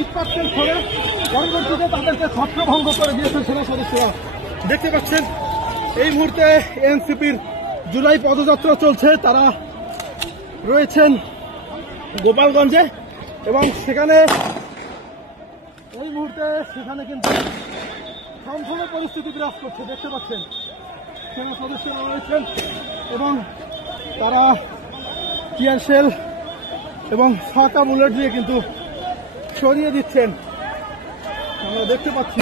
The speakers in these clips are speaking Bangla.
ইটপাটকেল ফলে পরবর্তীতে তাদেরকে ছত্রভঙ্গ করে দিয়েছে সেনা সদস্যরা। দেখতে পাচ্ছেন এই মুহূর্তে এনসিপির জুলাই পদযাত্রা চলছে, তারা রয়েছেন গোপালগঞ্জে এবং সেখানে এই মুহূর্তে সেখানে কিন্তু থমথমে পরিস্থিতি বিরাজ করছে। দেখতে পাচ্ছেন সেনা সদস্যরা রয়েছেন এবং তারা টিয়ার শেল এবং ফাঁকা বুলেট দিয়ে কিন্তু সরিয়ে দিচ্ছেন, আমরা দেখতে পাচ্ছি।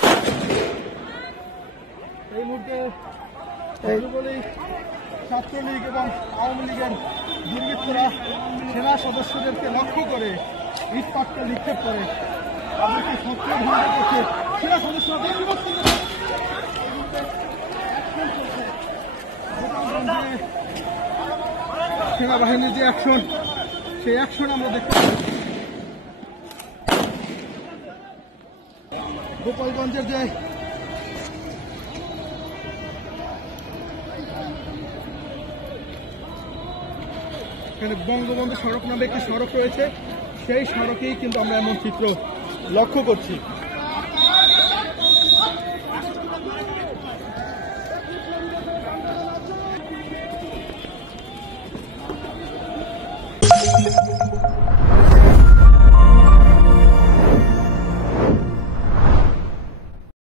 এই মুহূর্তে যুবলীগ, ছাত্রলীগ এবং আওয়ামী লীগের দুর্বৃত্তরা সেনা সদস্যদেরকে লক্ষ্য করে ইটপাটকেল নিক্ষেপ করে তাদেরকে ছত্রভঙ্গ করছে। সেনা সদস্যরা সেনাবাহিনীর যে অ্যাকশন, সেই অ্যাকশন আমরা দেখতে পাচ্ছি। গোপালগঞ্জের যে এখানে বঙ্গবন্ধু সড়ক নামে একটি সড়ক রয়েছে, সেই সড়কেই কিন্তু আমরা এমন চিত্র লক্ষ্য করছি।